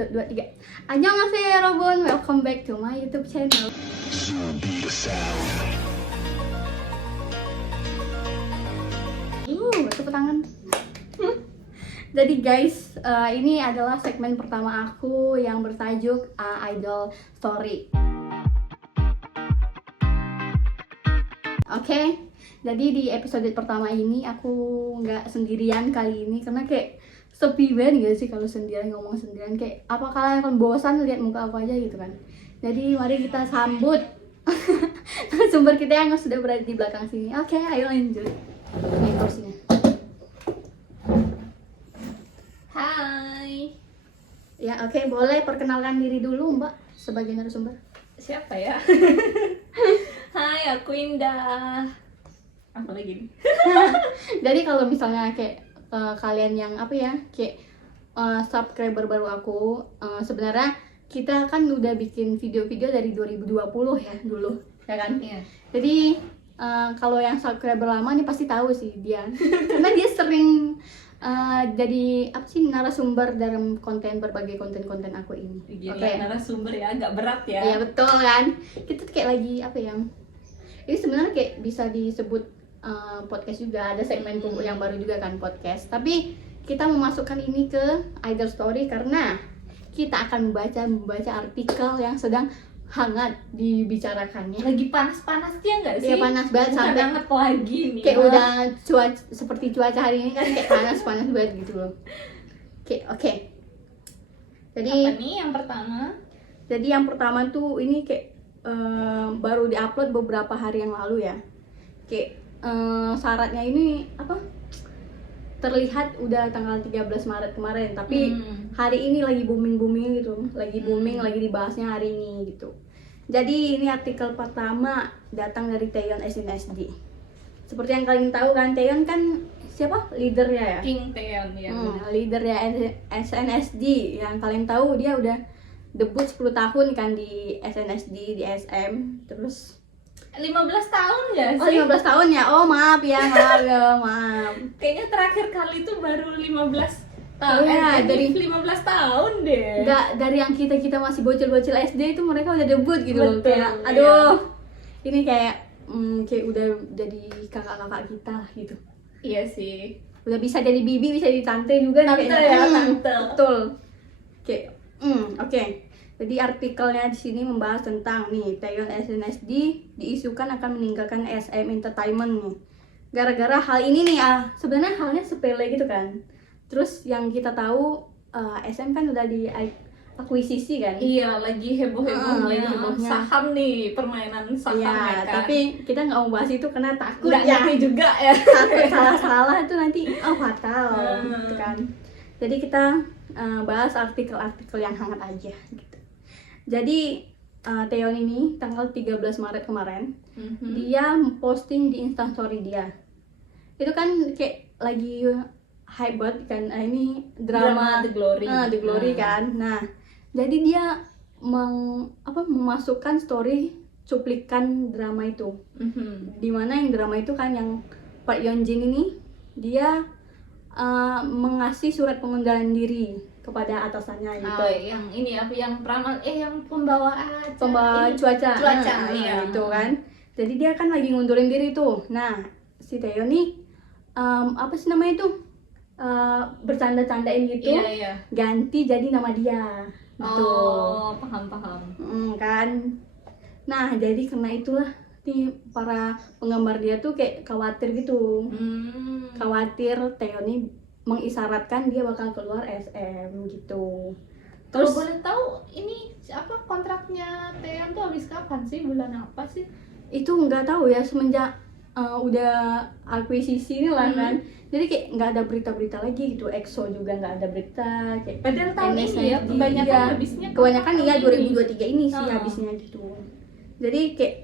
3. Annyeonghaseyo 여러분, welcome back to my YouTube channel. Tepuk tangan. Jadi guys, ini adalah segmen pertama aku yang bertajuk Idol Story. Oke, jadi di episode pertama ini aku nggak sendirian kali ini karena kayak sepi banget gak sih kalau sendirian, ngomong sendirian. Kayak apa kalian akan bosan lihat muka aku aja gitu kan. Jadi mari kita sambut sumber kita yang sudah berada di belakang sini. Oke, ayo lanjut. Ini kursinya. Hai. Ya oke, boleh perkenalkan diri dulu Mbak sebagai narasumber. Siapa ya? Hai, aku Indah. Apa lagi nih? Jadi kalau misalnya kayak kalian yang apa ya, kayak subscriber baru aku, sebenarnya kita kan udah bikin video-video dari 2020 ya dulu, ya kan? Iya. Jadi kalau yang subscriber lama nih pasti tahu sih dia, karena dia sering jadi apa sih, narasumber dalam berbagai konten aku ini. Gila, Oke. narasumber ya, agak berat ya. Iya betul kan. Kita tuh kayak lagi apa yang ini sebenarnya kayak bisa disebut podcast juga, ada segmen yang baru juga kan, podcast. Tapi kita memasukkan ini ke Idol Story karena kita akan membaca artikel yang sedang hangat dibicarakannya. Lagi panas-panasnya nggak sih? Iya panas banget, Bukan sampai hangat lagi nih. kayak udah seperti cuaca hari ini kan kayak panas banget gitu loh. Oke. Jadi Apa nih yang pertama? Jadi yang pertama tuh ini kayak baru diupload beberapa hari yang lalu ya. Kayak syaratnya ini apa? Terlihat udah tanggal 13 Maret kemarin, tapi hari ini lagi booming gitu. Lagi booming, lagi dibahasnya hari ini gitu. Jadi ini artikel pertama datang dari Taeyeon SNSD. Seperti yang kalian tahu kan, Taeyeon kan siapa? Leadernya ya? King Taeyeon ya. Leadernya SNSD. Yang kalian tahu dia udah debut 10 tahun kan di SNSD, di SM. Terus 15 tahun ya oh sih? 15 tahun ya? Oh maaf. Kayaknya terakhir kali itu baru 15 tahun. Iya, dari 15 tahun deh. Nggak, dari yang kita masih bocil-bocil SD itu mereka udah debut gitu loh. Betul, Kayak iya. aduh, ini kayak udah jadi kakak-kakak kita lah gitu. Iya sih. Udah bisa jadi bibi, bisa jadi tante juga nih Tante kayaknya. ya, tante. Betul. Oke. Jadi artikelnya di sini membahas tentang nih Taeyeon SNSD diisukan akan meninggalkan SM Entertainment nih. Gara-gara hal ini nih sebenarnya halnya sepele gitu kan. Terus yang kita tahu SM kan udah diakuisisi kan. Iya, lagi heboh-hebohnya. Lagi hebohnya. Saham nih, permainan saham Iya, ya kan. tapi kita nggak mau bahas itu karena takut Nggak ya. ngerti juga ya. Takut salah-salah itu nanti fatal gitu kan. Jadi kita bahas artikel-artikel yang hangat aja gitu. Jadi Taeyeon ini tanggal 13 Maret kemarin dia posting di Instastory dia. Itu kan kayak lagi hype banget kan, ini drama The Glory. The Glory kan. Nah, jadi dia memasukkan story cuplikan drama itu. Dimana yang drama itu kan yang Park Yeonjin ini dia mengasih surat pengunduran diri kepada atasannya gitu. Oh, yang ini apa yang yang pembawa Cuaca iya. gitu kan. Jadi dia kan lagi ngundurin diri tuh. Nah, si Taeyeon nih apa sih namanya itu? Bercanda-candain gitu. Iya. Ganti jadi nama dia. Gitu. Oh, paham. Kan. Nah, jadi karena itulah nih para penggemar dia tuh kayak khawatir gitu. Khawatir Taeyeon nih mengisyaratkan dia bakal keluar SM gitu. Kalau Terus boleh tahu ini apa kontraknya Taeyeon tuh habis kapan sih? Bulan apa sih? itu nggak tahu ya, semenjak udah akuisisi ini lah kan. Jadi kayak nggak ada berita-berita lagi gitu. EXO juga nggak ada berita kayak Padahal tahun ini ya SNSD, kebanyakan iya. habisnya Kebanyakan iya tahun ini. 2023 ini sih Oh. habisnya gitu. Jadi kayak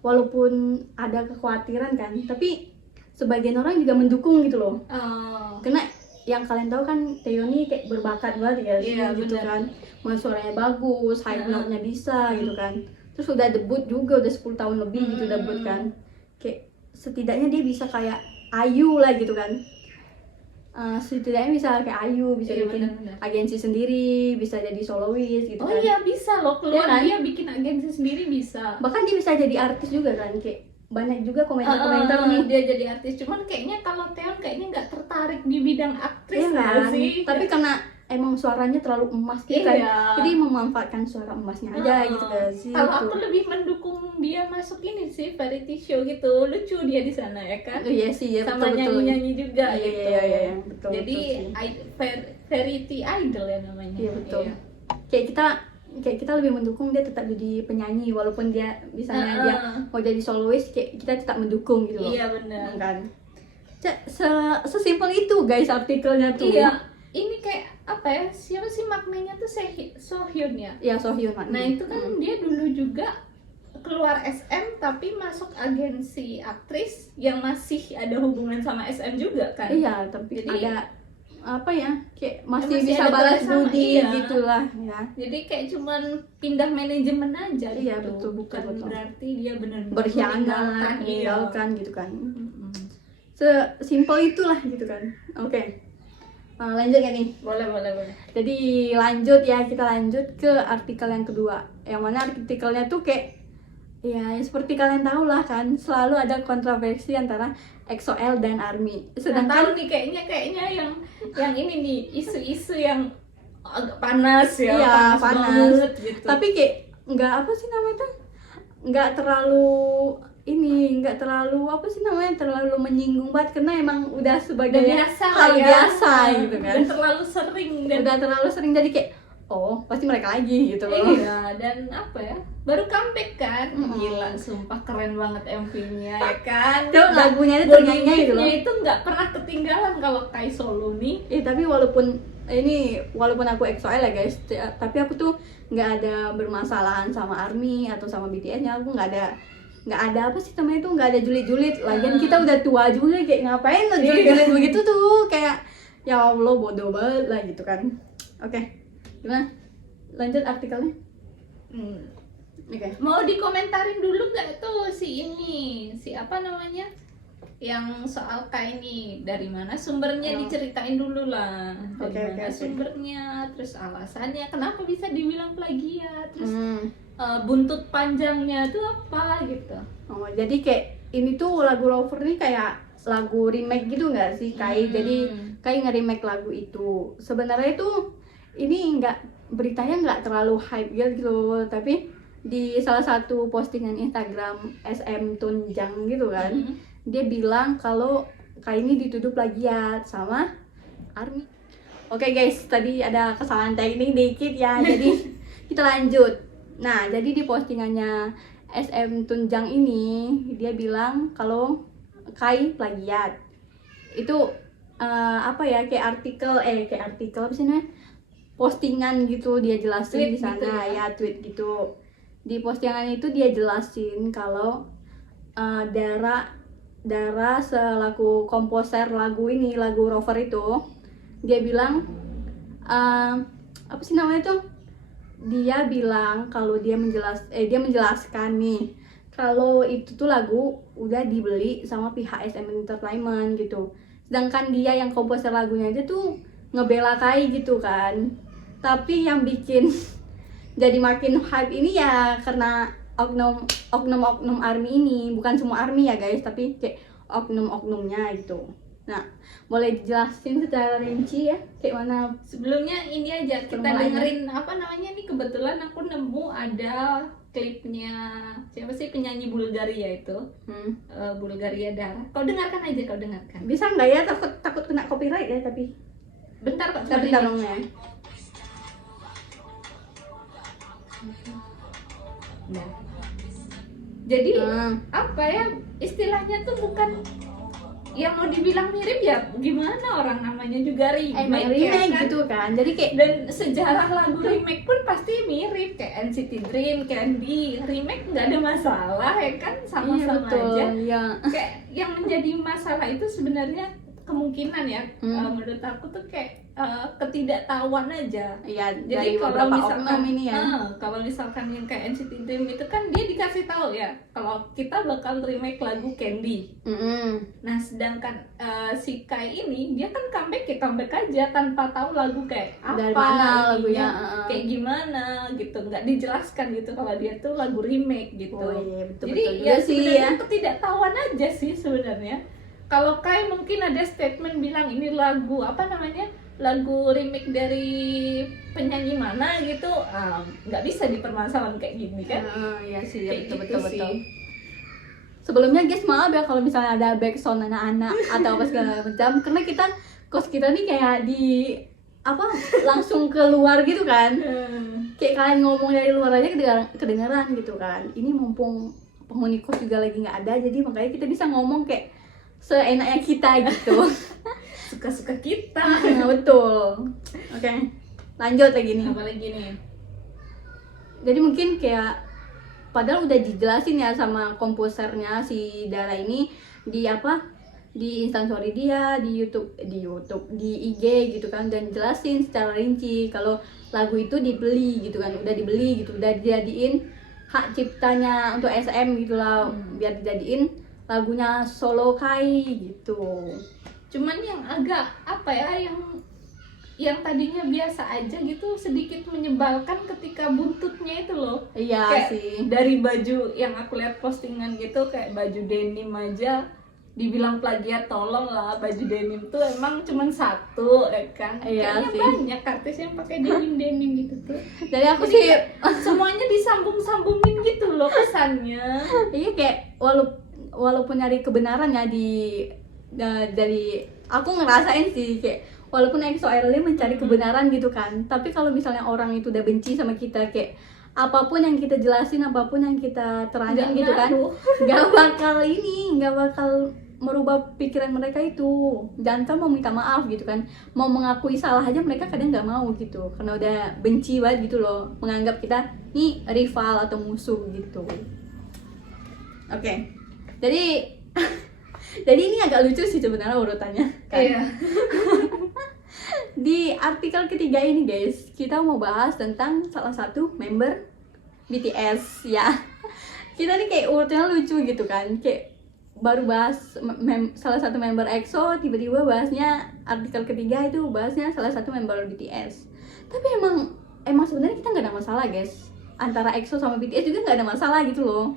walaupun ada kekhawatiran kan, tapi sebagian orang juga mendukung gitu loh. Oh. Karena yang kalian tahu kan Taeyeon ini kayak berbakat banget ya, Iya, gitu bener. kan. Mau suaranya bagus, high note-nya bisa gitu kan. Terus udah debut juga, udah 10 tahun lebih gitu debut kan. Kayak setidaknya dia bisa kayak Ayu lah gitu kan. setidaknya bisa kayak Ayu bisa Iya, bikin benar-benar. agensi sendiri, bisa jadi solois gitu Oh kan. iya bisa loh, keluar Iya kan? dia bikin agensi sendiri bisa. Bahkan dia bisa jadi artis juga kan, kayak banyak juga komentar-komentar nih. Dia jadi artis, cuman kayaknya kalau Teon kayaknya nggak tertarik di bidang aktris Iya nggak kan? sih? Tapi karena emang suaranya terlalu emas gitu kan. Iya. Jadi memanfaatkan suara emasnya aja gitu kan sih. Kalau gitu. aku lebih mendukung dia masuk ini sih variety show gitu, lucu dia di sana ya kan. Oh, iya sih, ya Sama betul. nyanyi-nyanyi juga Iya, gitu. iya, betul. Jadi betul sih. variety idol ya namanya. Iya betul. Kayak kita lebih mendukung dia tetap jadi penyanyi walaupun dia misalnya dia mau jadi solois, kayak kita tetap mendukung gitu loh. Iya benar. Kan. Sesimpel itu guys artikelnya tuh. Iya. Ini kayak apa ya? Siapa sih maknanya tuh Sohyun ya? Ya Sohyun. Nah itu kan dia dulu juga keluar SM tapi masuk agensi aktris yang masih ada hubungan sama SM juga kan? Iya, tapi Jadi- ada apa ya? Kayak masih Masih bisa ada balas kerjasama, budi iya. gitulah ya. Jadi kayak cuman pindah manajemen aja Iya, gitu. betul. Berarti dia benar-benar Berkhianat, iya. meninggalkan gitu kan. Mm-mm. Sesimpel itulah gitu kan. Oke. Lanjut ya nih. Boleh. Jadi lanjut ya, kita lanjut ke artikel yang kedua. Yang mana artikelnya tuh kayak ya seperti kalian tahu lah kan, selalu ada kontroversi antara EXO-L dan ARMY. Nah, Sedangkan tahu nih kayaknya yang ini nih isu-isu yang agak panas ya, Iya, panas. banget gitu. tapi kayak nggak apa sih namanya tuh, nggak terlalu apa sih namanya, terlalu menyinggung banget karena emang udah sebagai udah biasa hal lah ya. biasa gitu kan. Udah terlalu sering dan Udah terlalu sering jadi kayak oh pasti mereka lagi gitu loh. iya, dan apa ya? Baru comeback kan? Mm-mm. Gila, sumpah keren banget MV-nya ya kan. Tuh lagunya itu Body ternyanyi gitu loh. lift-nya itu nggak pernah ketinggalan kalau Kai Solo nih. Tapi walaupun aku EXO-L ya guys, tapi aku tuh nggak ada bermasalahan sama ARMY atau sama BTS-nya. Aku nggak ada apa sih namanya itu, nggak ada julid-julid. Lagian kita udah tua juga, kayak ngapain lo julid-julid begitu tuh, kayak ya Allah bodoh banget lah gitu kan. Oke, gimana? Lanjut artikelnya. Oke. Mau dikomentarin dulu nggak tuh si apa namanya? Yang soal Kai ini dari mana sumbernya, Oh. diceritain dulu lah. Dari Oke, mana oke. sumbernya, terus alasannya kenapa bisa dibilang plagiat, terus Hmm. buntut panjangnya tuh apa gitu. Oh, jadi kayak ini tuh lagu Lover nih kayak lagu remake gitu nggak sih Kai? Jadi Kai nge-remake lagu itu. Sebenarnya itu ini beritanya nggak terlalu hype gitu, tapi di salah satu postingan Instagram SM Tunjang gitu kan, dia bilang kalau Kai ini dituduh plagiat sama ARMY. Oke guys, tadi ada kesalahan teknik dikit ya, jadi kita lanjut. Nah, jadi di postingannya SM Tunjang ini dia bilang kalau Kai plagiat. Itu apa ya, kayak artikel apa sih namanya? Postingan gitu dia jelasin Tweet di sana gitu ya? ya, tweet gitu. Di postingan itu dia jelasin kalau Dara selaku komposer lagu Rover itu, dia bilang apa sih namanya tuh? Dia bilang kalau dia menjelaskan nih kalau itu tuh lagu udah dibeli sama pihak SM Entertainment gitu. Sedangkan dia yang komposer lagunya aja tuh ngebela Kai gitu kan. Tapi yang bikin jadi makin hype ini ya karena oknum ARMY ini, bukan semua ARMY ya guys, tapi kayak oknumnya gitu. Nah, boleh dijelasin secara rinci ya kayak mana? Sebelumnya ini aja kita Permulaan. dengerin apa namanya nih, kebetulan aku nemu ada klipnya siapa sih penyanyi Bulgaria itu, Bulgaria Dara. Kau dengarkan aja, kau dengarkan. Bisa nggak ya, takut kena copyright ya, tapi Bentar kok, tapi coba dong ya. Nah. Jadi Hmm. apa ya istilahnya tuh bukan yang mau dibilang mirip ya gimana, orang namanya juga remake, remake ya kan? gitu kan, jadi kayak Dan sejarah lagu remake pun pasti mirip, kayak NCT Dream, Candy, remake nggak ada masalah ya kan, iya sama-sama betul aja. ya. Kayak yang menjadi masalah itu sebenarnya kemungkinan ya, Hmm. menurut aku tuh kayak ketidaktahuan aja. Iya, Jadi dari kalau beberapa misalkan oknum ini ya. kalau misalkan yang kayak NCT Dream itu kan dia dikasih tahu ya kalau kita bakal remake lagu Candy. Nah, sedangkan si Kai ini dia kan comeback aja tanpa tahu lagu kayak apa, Dari mana ininya, lagunya, kayak gimana gitu, nggak dijelaskan gitu kalau dia tuh lagu remake gitu. Oh iya, betul Jadi betul ya juga sih sebenarnya ya. ketidaktahuan aja sih sebenarnya. Kalau Kai mungkin ada statement bilang ini lagu apa namanya, lagu remake dari penyanyi mana gitu, nggak bisa dipermasalahkan kayak gini kan. Iya sih, ya, Kayak betul gitu betul sih. betul. Sebelumnya guys, maaf ya kalau misalnya ada backsound anak-anak atau apa segala macam, karena kita kos kita nih kayak di apa langsung keluar gitu kan, kayak kalian ngomong dari luar aja kedengeran gitu kan. Ini mumpung penghuni kos juga lagi nggak ada, jadi makanya kita bisa ngomong kayak seenaknya kita gitu. Suka-suka kita. Nah, betul. Oke, lanjut lagi nih. Apalagi nih? Jadi mungkin kayak padahal udah dijelasin ya sama komposernya si Dara ini di apa, di instastory dia, di YouTube, di IG gitu kan, dan jelasin secara rinci kalau lagu itu dibeli gitu kan, udah dibeli gitu, udah dijadiin hak ciptanya untuk SM gitulah, biar dijadiin lagunya solo Kai gitu. Cuman yang agak apa ya, yang tadinya biasa aja gitu sedikit menyebalkan ketika buntutnya itu loh. Iya Kayak sih. dari baju yang aku lihat postingan gitu, kayak baju denim aja dibilang plagiat, tolong lah, baju denim tuh emang cuman satu ya kan. Iya Kayaknya sih. banyak artis yang pakai denim gitu tuh. Jadi aku sih Semuanya disambung-sambungin gitu loh kesannya. iya kayak walaupun nyari kebenaran ya dari aku ngerasain sih kayak walaupun EXO Early mencari kebenaran gitu kan, tapi kalau misalnya orang itu udah benci sama kita, kayak apapun yang kita jelasin, apapun yang kita terangin Nggak gitu kan, ngaruh. nggak bakal merubah pikiran mereka itu. Jangan mau minta maaf gitu kan, mau mengakui salah aja mereka kadang nggak mau gitu, karena udah benci banget gitu loh, menganggap kita nih rival atau musuh gitu. Oke. Jadi jadi ini agak lucu sih sebenarnya urutannya kan. Iya. Di artikel ketiga ini guys, kita mau bahas tentang salah satu member BTS ya. Kita nih kayak urutannya lucu gitu kan, kayak baru bahas salah satu member EXO, tiba-tiba bahasnya artikel ketiga itu bahasnya salah satu member BTS. Tapi emang sebenarnya kita nggak ada masalah guys, antara EXO sama BTS juga nggak ada masalah gitu loh.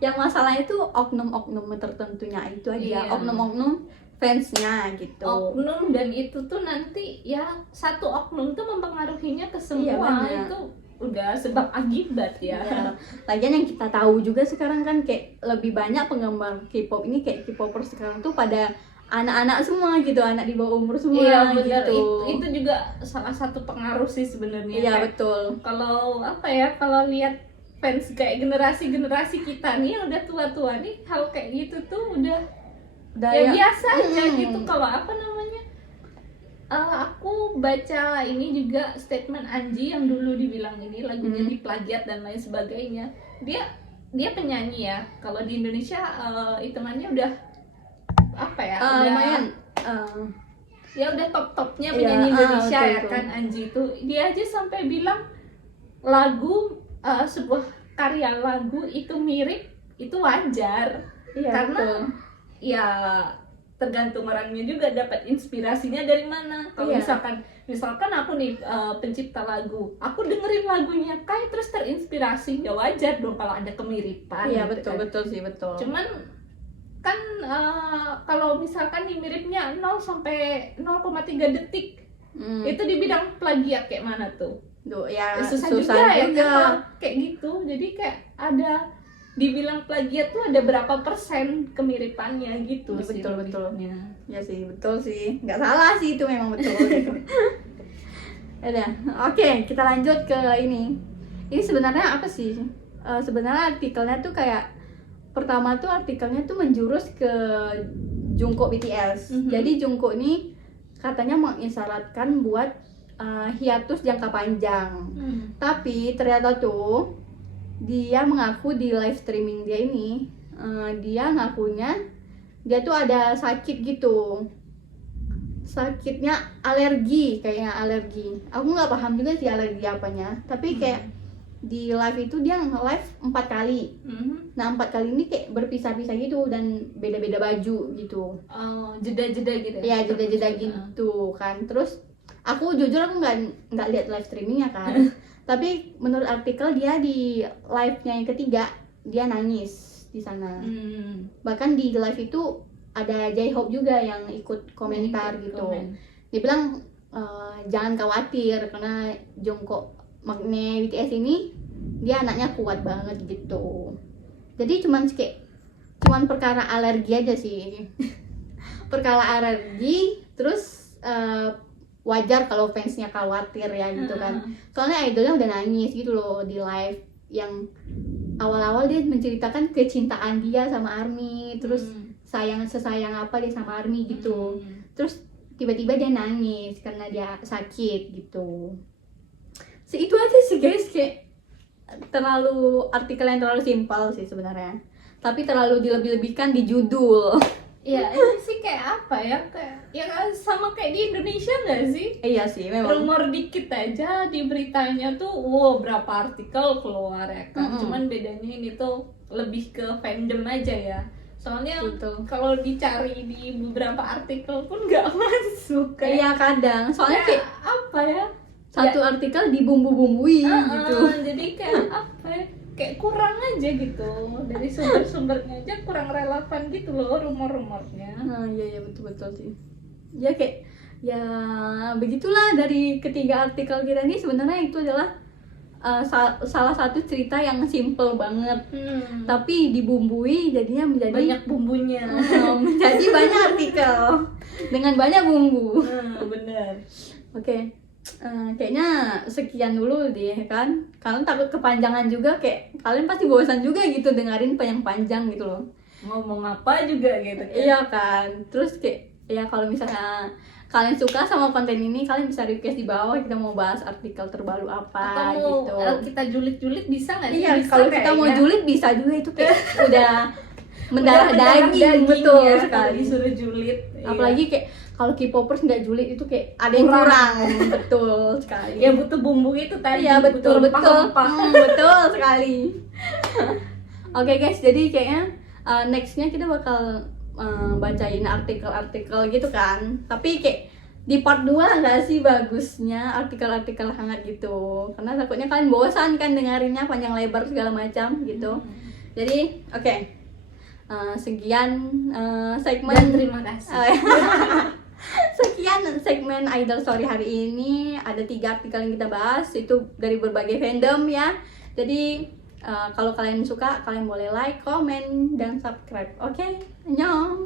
Yang masalahnya itu oknum-oknum tertentunya itu aja, Iya. oknum-oknum fansnya gitu. Oknum, dan itu tuh nanti ya satu oknum tuh mempengaruhinya ke semua. Iya, benar. Itu udah sebab akibat ya. Ya. Lagian yang kita tahu juga sekarang kan kayak lebih banyak penggemar K-pop ini, kayak K-popers sekarang tuh pada anak-anak semua gitu, anak di bawah umur semua Iya benar, gitu. itu juga salah satu pengaruh sih sebenarnya. Iya Kayak betul. kalau apa ya, kalau lihat fans kayak generasi kita nih yang udah tua-tua nih, hal kayak gitu tuh udah ya biasa aja gitu. Kalau apa namanya, aku baca ini juga statement Anji yang dulu dibilang ini lagunya diplagiat dan lain sebagainya. Dia penyanyi ya, kalau di Indonesia hitungannya udah apa ya, udah Lumayan. Ya udah top-topnya Iya, penyanyi Indonesia betul, ya betul. kan. Anji itu dia aja sampai bilang lagu sebuah karya lagu itu mirip, itu wajar. Iya, Karena betul. ya tergantung orangnya juga dapat inspirasinya dari mana. Kalau Iya. misalkan aku nih pencipta lagu, aku dengerin lagunya Kai terus terinspirasi, ya wajar dong kalau ada kemiripan. Iya gitu betul kan. betul sih betul. Cuman kan kalau misalkan nih miripnya 0 sampai 0,3 detik, itu dibilang plagiat kayak mana tuh? Duh, ya Susah juga ya kan kalau kayak gitu. Jadi kayak ada dibilang plagiat tuh ada berapa persen kemiripannya gitu. Ya, sih betul, lebihnya. Ya sih betul sih, nggak salah sih itu memang betul gitu. Udah, oke kita lanjut ke ini. Ini sebenarnya apa sih? Sebenarnya artikelnya tuh kayak pertama tuh artikelnya tuh menjurus ke Jungkook BTS. Jadi Jungkook ini katanya mengisyaratkan buat hiatus jangka panjang. Tapi ternyata tuh dia mengaku di live streaming dia ini, dia ngakunya dia tuh ada sakit gitu. sakitnya alergi, kayaknya alergi. Aku nggak paham juga sih alergi apanya, tapi kayak di live itu dia nge-live 4 kali. Nah 4 kali ini kayak berpisah-pisah gitu dan beda-beda baju gitu. Oh, jeda-jeda gitu ya? Ya jeda-jeda gitu kan. Terus aku jujur aku nggak lihat live streamingnya kan. Tapi menurut artikel dia di live-nya yang ketiga dia nangis di sana. Bahkan di live itu ada J-Hope juga yang ikut komentar gitu. Dia bilang jangan khawatir karena Jungkook makne BTS ini dia anaknya kuat banget gitu. Jadi cuman perkara alergi aja sih. Perkara alergi terus wajar kalau fansnya khawatir ya gitu kan. Soalnya idolnya udah nangis gitu loh di live yang awal-awal dia menceritakan kecintaan dia sama ARMY, terus sesayang apa dia sama ARMY gitu. Terus tiba-tiba dia nangis karena dia sakit gitu. Itu aja sih guys, kayak artikel yang terlalu simpel sih sebenarnya, tapi terlalu dilebih-lebihkan di judul. Iya, ini sih kayak apa ya, kayak ya sama kayak di Indonesia nggak sih? Iya sih, memang. Rumor dikit aja di beritanya tuh, wow berapa artikel keluar ya kan. Cuman bedanya ini tuh lebih ke fandom aja ya. Soalnya kalau dicari di beberapa artikel pun nggak masuk. Iya kadang, soalnya kayak apa ya? Satu artikel dibumbu-bumbui gitu. Jadi kayak apa ya? Kayak kurang aja gitu, dari sumber-sumbernya aja kurang relevan gitu loh rumor-rumornya. Nah iya betul sih. Ya kayak ya begitulah dari ketiga artikel kita ini sebenarnya itu adalah salah satu cerita yang simple banget, tapi dibumbui jadinya menjadi banyak bumbunya. Menjadi banyak artikel dengan banyak bumbu. Bener. Oke. Kayaknya sekian dulu deh kan, kalian takut kepanjangan juga, kayak kalian pasti bosan juga gitu dengerin panjang-panjang gitu loh, ngomong apa juga gitu kan. Iya kan, terus kayak ya kalau misalnya kalian suka sama konten ini, kalian bisa request di bawah kita mau bahas artikel terbaru apa. Atau gitu kita julit-julit bisa nggak sih? Iya, kalau kita mau julit bisa juga, itu kayak udah mendarah daging betul ya, sekali disuruh julit. Apalagi kayak kalau K-popers nggak julid itu kayak ada yang kurang. Betul sekali. Ya butuh bumbu itu tadi. Iya betul betul sekali. Oke guys, jadi kayaknya nextnya kita bakal bacain artikel-artikel gitu kan. Tapi kayak di part 2 nggak sih bagusnya artikel-artikel hangat gitu. Karena takutnya kalian bosan kan dengerinnya panjang lebar segala macam gitu. Jadi oke. Sekian segmen. Dan terima kasih. Sekian segmen Idol Story hari ini. Ada 3 artikel yang kita bahas, itu dari berbagai fandom ya. Jadi kalau kalian suka, kalian boleh like, comment, dan subscribe. Oke? Annyeong.